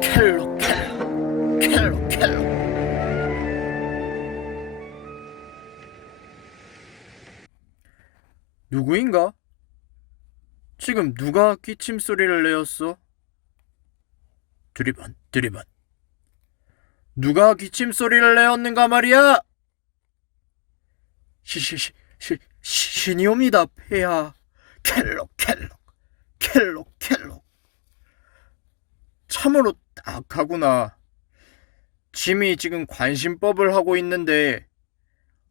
켈로 켈로 켈로 켈로. 누구인가? 지금 누가 기침 소리를 내었어? 두리번 두리번. 누가 기침 소리를 내었는가 말이야? 신이옵니다, 폐하. 켈로 켈로 켈로 켈로. 참으로 딱하구나. 짐이 지금 관심법을 하고 있는데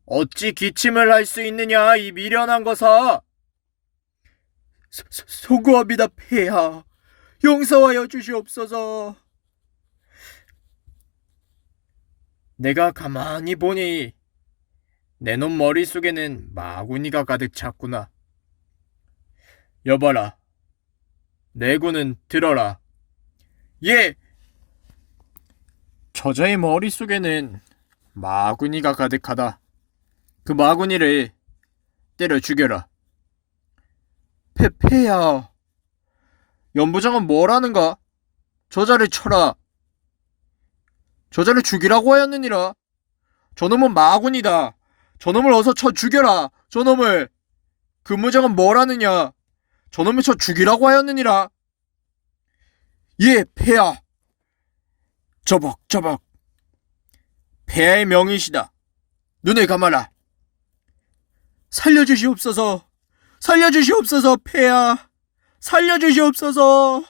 어찌 기침을 할 수 있느냐, 이 미련한 것아. 송구합니다, 폐하. 용서하여 주시옵소서. 내가 가만히 보니 내 놈 머릿속에는 마구니가 가득 찼구나. 여봐라, 내구는 들어라. 예! 저자의 머릿속에는 마구니가 가득하다. 그 마구니를 때려 죽여라. 폐야, 연부장은 뭐라는가? 저자를 쳐라. 저자를 죽이라고 하였느니라. 저놈은 마군이다. 저놈을 어서 쳐 죽여라. 저놈을. 근무장은 뭐라느냐? 저놈을 쳐 죽이라고 하였느니라. 예, 폐하. 저벅저벅. 폐하의 명이시다. 눈을 감아라. 살려주시옵소서. 살려주시옵소서, 폐하. 살려주시옵소서.